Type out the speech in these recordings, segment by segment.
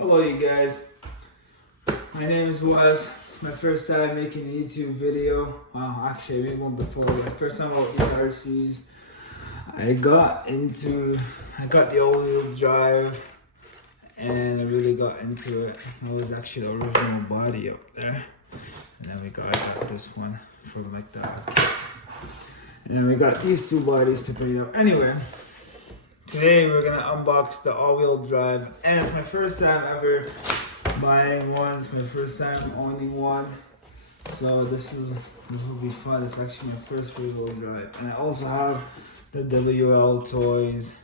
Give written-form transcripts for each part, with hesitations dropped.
Hello you guys, my name is Wes. It's my first time making a YouTube video. Actually I made one before. The first time about ERCs. I got the all-wheel drive and I really got into it. That was actually the original body up there. And then I got this one from like that. And then we got these two bodies to put it up. Anyway, today we're gonna unbox the all-wheel drive, and it's my first time ever buying one. It's my first time owning one, so this will be fun. It's actually my first rear-wheel drive, and I also have the WL toys.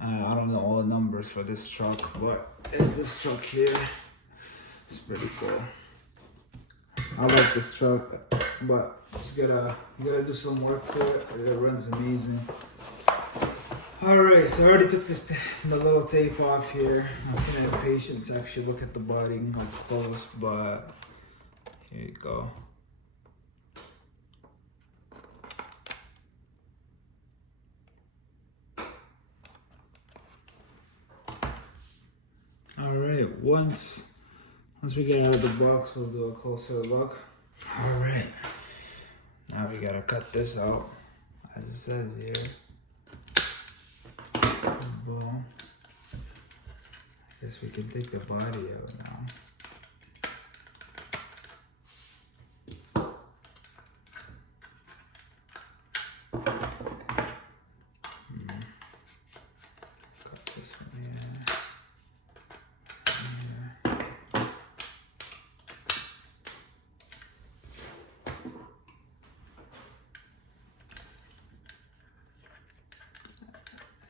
I don't know all the numbers for this truck, but it's this truck here. It's pretty cool. I like this truck, but you gotta do some work to it. It runs amazing. Alright, so I already took the little tape off here. I was gonna have patience to actually look at the body and go close, but here you go. Alright, once we get out of the box, we'll do a closer look. Alright, now we gotta cut this out, as it says here. Boom. I guess we can take the body out now. Cut this one here.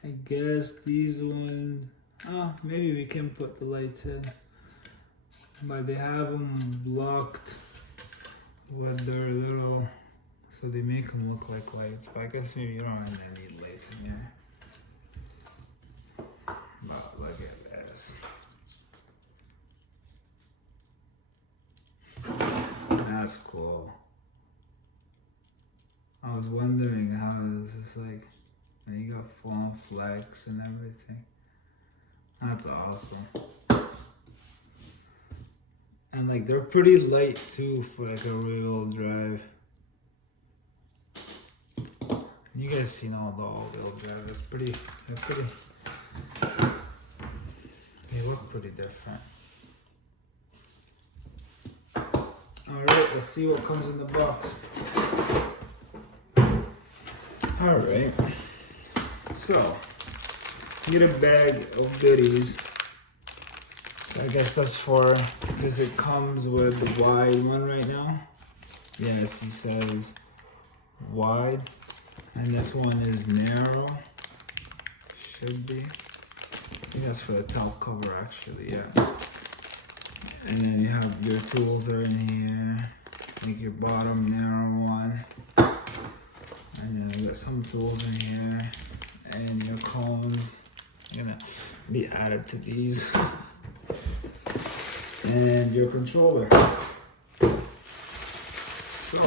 I guess these ones, maybe we can put the lights in, but they have them blocked with their little, so they make them look like lights, but I guess maybe you don't really need lights in here. But look at this. That's cool. I was wondering how this is like. And you got full flex and everything. That's awesome. And like they're pretty light too for like a rear-wheel drive. You guys seen all the all-wheel drive? They look pretty different. Alright, let's see what comes in the box. Alright. So, you get a bag of goodies. So I guess that's because it comes with the wide one right now. Yes, he says wide. And this one is narrow. Should be. I think that's for the top cover actually, yeah. And then you have your tools are in here. Make your bottom narrow one. And then you got some tools in here. And your cones are gonna be added to these, and your controller. So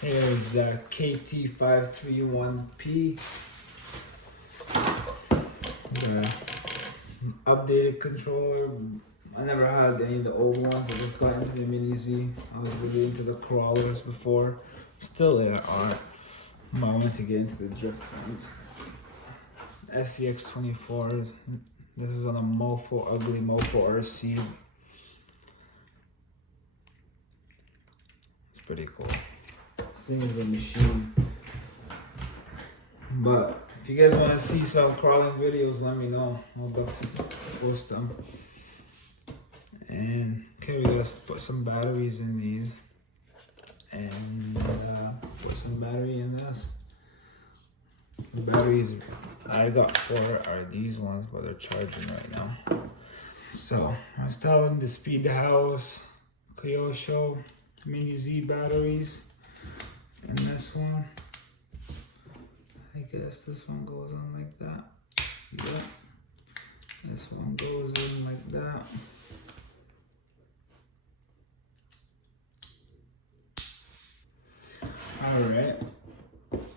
here's the KT531P, the updated controller. I never had any of the old ones. I just got into the Mini Z. I was really into the crawlers before. Still there are. I want to get into the drift ones. SCX24. This is on a ugly Mofo RC. It's pretty cool. This thing is a machine. But if you guys want to see some crawling videos, let me know. I'll love to post them. And okay, we gotta put some batteries in these. And put some battery in this. The batteries I got 4 are these ones, but they're charging right now. So I was telling the Speed House Kyosho Mini Z batteries, and this one, I guess this one goes on like that. Yeah. This one goes in like that. Alright,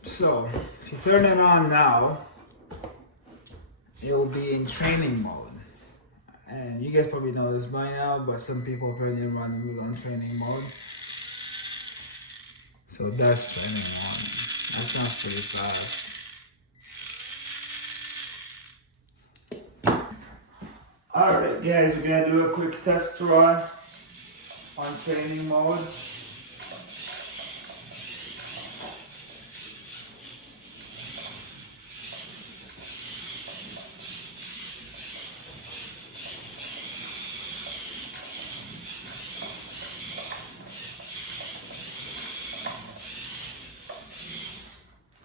so if you turn it on now, it'll be in training mode. And you guys probably know this by now, but some people probably run with on training mode. So that's training mode. That sounds pretty fast. Alright guys, we're gonna do a quick test run on training mode.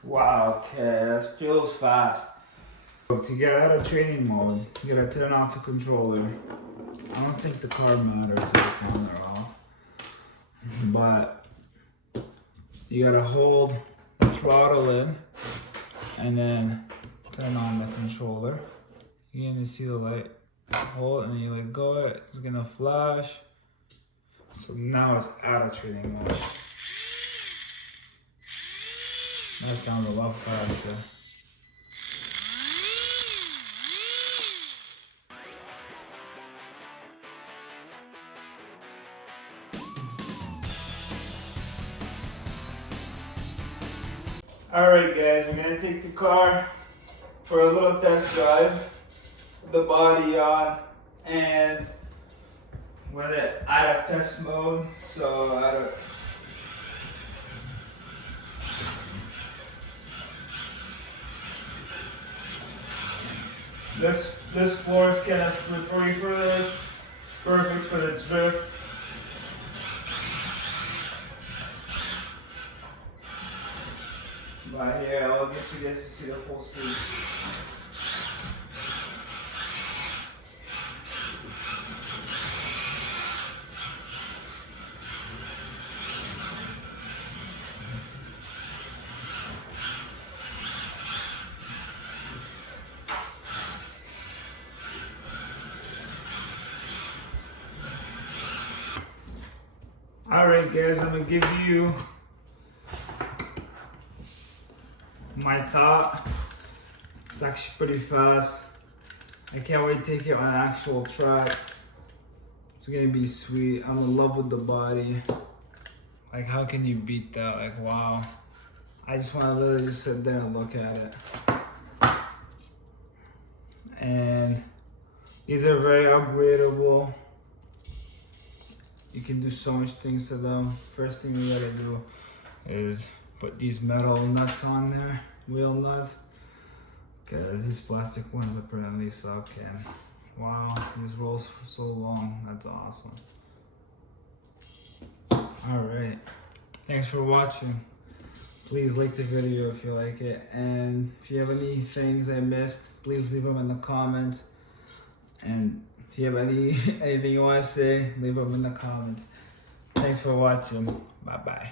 Wow, okay, that feels fast. To get out of training mode, you gotta turn off the controller. I don't think the car matters if it's on or off. But you gotta hold the throttle in and then turn on the controller. You're gonna see the light. Hold and then you let go, it's gonna flash. So now it's out of training mode. That sounds a lot faster. Alright guys, we're gonna take the car for a little test drive with the body on, and we're out of test mode, so out of This floor is kind of slippery for this, perfect for the drift. But yeah, I'll get you guys to see the full speed. Alright guys, I'm gonna give you my thought. It's actually pretty fast. I can't wait to take it on an actual track. It's gonna be sweet. I'm in love with the body. Like, how can you beat that? Like, wow. I just wanna literally just sit there and look at it. And these are very upgradable. You can do so much things to them. First thing we gotta do is put these metal nuts on there, wheel nuts, because these plastic ones apparently suck. And wow, these rolls for so long. That's awesome. Alright, thanks for watching. Please like the video if you like it, and if you have any things I missed, please leave them in the comments. And if you have anything you want to say, leave them in the comments. Thanks for watching. Bye bye.